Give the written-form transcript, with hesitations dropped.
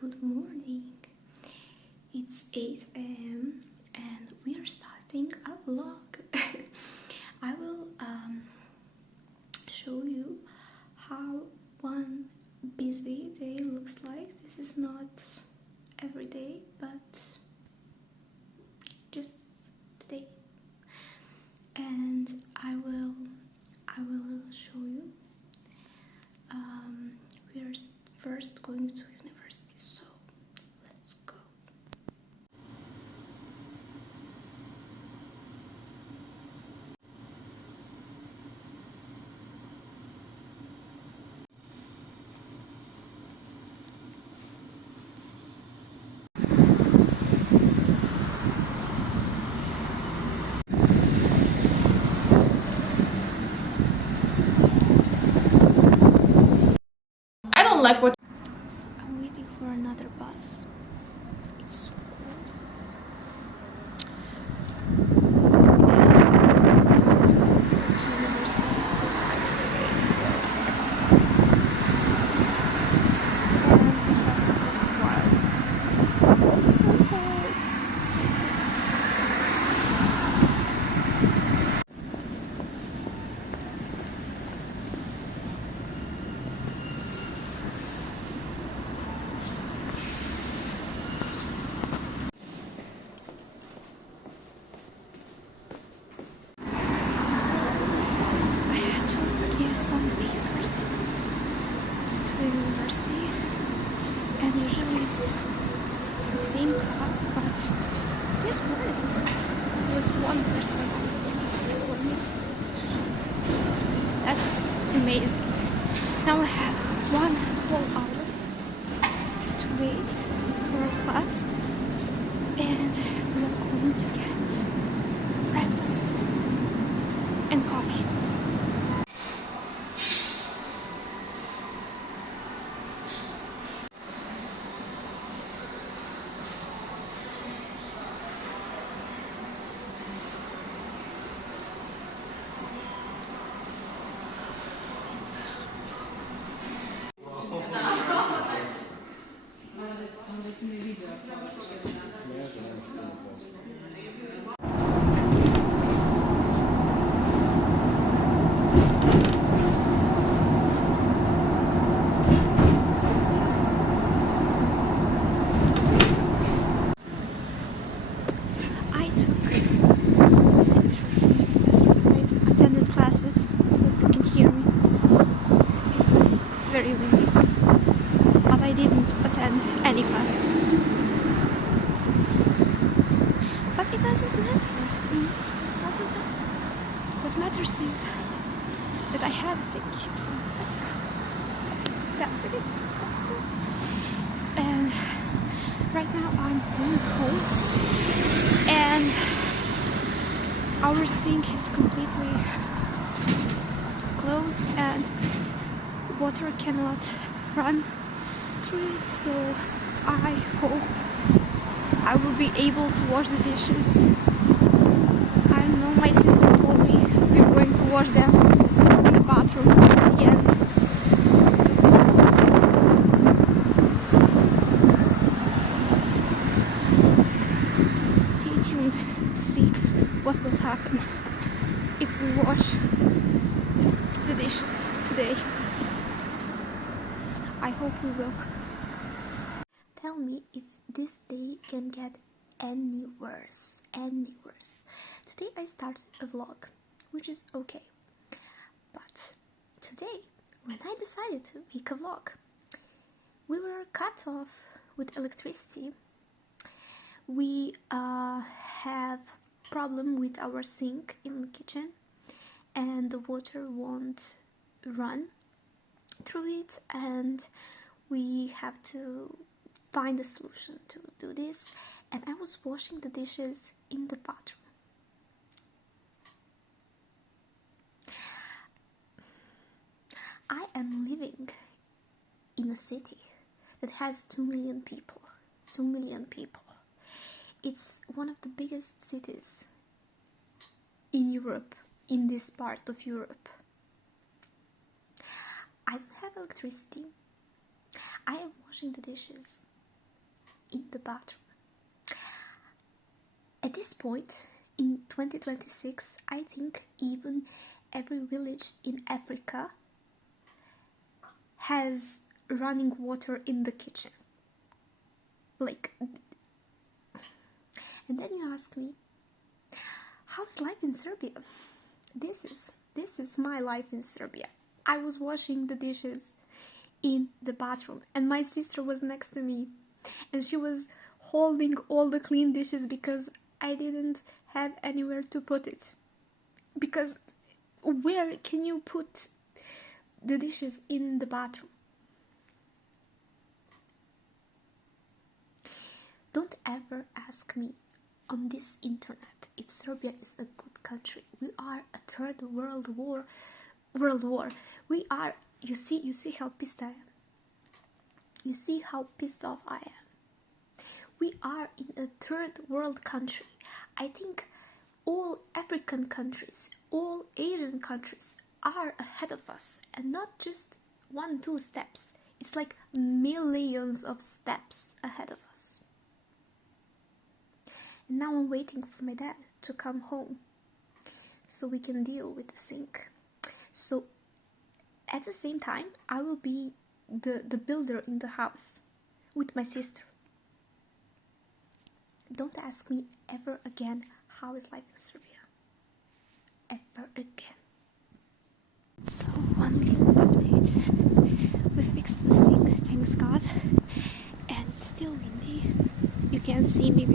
good morning. It's 8 a.m. and we are starting a vlog. I will show you how one busy day looks like. This is not every day, but just today. And I will show you. We are first going to university, so let's go. I don't like what. So I'm waiting for another bus. It's so cold. And I have to go to university 2 times today, so this is wild. It's so cold. I had to give some papers to the university, and usually it's the same crowd, but this morning there was one person before me. So that's amazing. Now I have 1 whole hour to wait for a class, and we are going to get breakfast and coffee. I took a signature from I attended classes. I hope you can hear me. It's very windy, but I didn't attend any classes. But it doesn't matter. In my school, it doesn't matter. What matters is that I have a signature from the professor. That's it. That's it. And right now I'm going home, and our sink is completely closed and water cannot run through it, so I hope I will be able to wash the dishes. I don't know, my sister told me we were going to wash them in the bathroom at the end. Stay tuned to see what will happen if we wash the dishes today. I hope we will. Tell me if this day can get any worse, any worse. Today I started a vlog, which is okay. But today, when I decided to make a vlog, we were cut off with electricity. We have problem with our sink in the kitchen, and the water won't run through it, and we have to find a solution to do this. And I was washing the dishes in the bathroom. I am living in a city that has 2 million people. 2 million people. It's one of the biggest cities in Europe, in this part of Europe. I don't have electricity. I am washing the dishes in the bathroom. At this point, in 2026, I think even every village in Africa has running water in the kitchen. Like, and then you ask me, how is life in Serbia? This is my life in Serbia. I was washing the dishes in the bathroom and my sister was next to me and she was holding all the clean dishes because I didn't have anywhere to put it. Because where can you put the dishes in the bathroom? Don't ever ask me on this internet if Serbia is a good country. We are a third world war. We are, you see how pissed I am. You see how pissed off I am. We are in a third world country. I think all African countries, all Asian countries are ahead of us, and not just 1-2 steps. It's like millions of steps ahead of us. And now I'm waiting for my dad to come home so we can deal with the sink. So at the same time, I will be the builder in the house with my sister. Don't ask me ever again how is life in Serbia. Ever again. So, one little update. We fixed the sink, thanks God. And it's still windy. You can't see me